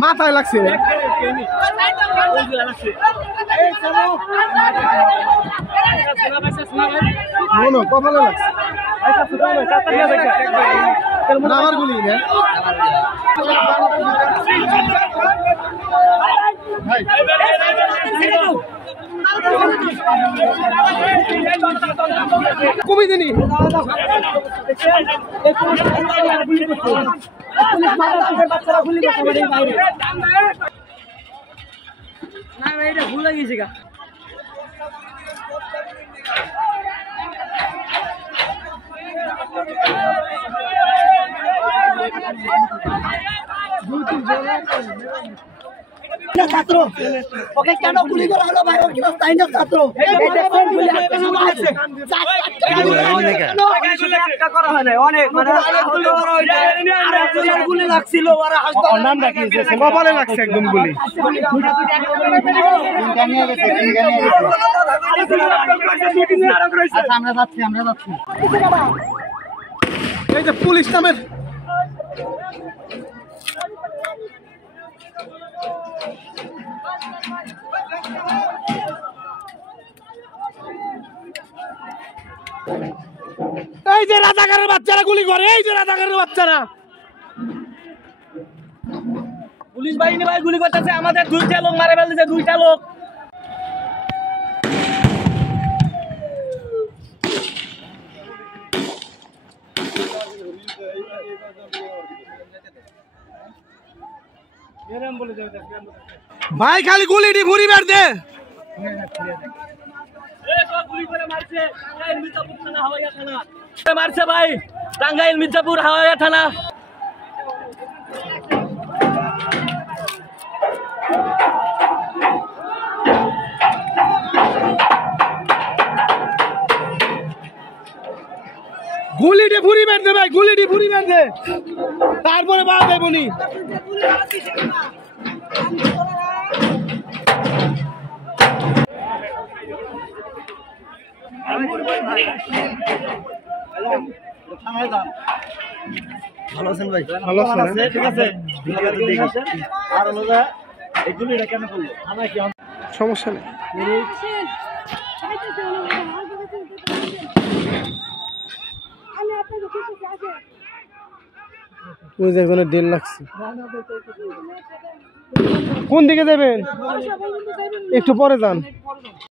মাথায় লাগছে কপালে লাগছে আমার গুলি না কমে দিনি ভুলে গেছি গা ছাত্র ওকে কেন গুলি করা হলো ভাই? ওকে তাইনা ছাত্র করা হয় না অনেক গুলি লাগছিল কপালে লাগছে একদম গুলি আমরা যাচ্ছি এই যে পুলিশ নামের এই যে রাজাকারের বাচ্চারা গুলি করে এই যে রাজাকারের বাচ্চারা পুলিশ বাহিনী ভাই গুলি করতেছে আমাদের দুইটা লোক মারে ফেলতেছে দুইটা লোক ভাই খালি গুলি দি ঘুরি বের দে মারছে ভাই টাঙ্গাইল মির্জাপুর হাওয়াইয়া থানা গুলি দিয়ে ভুরি বের দে ভাই গুলি দিয়ে ভুরি বের দে তারপরে বাদ দেবনি ভালো আছেন ভাই? ভালো আছেন? ঠিক আছে আর হলো যা এইগুলো এটা কেন করলো আমার কি সমস্যা নেই ওই যে কোনো ডিল লাগছে কোন দিকে যাবেন একটু পরে যান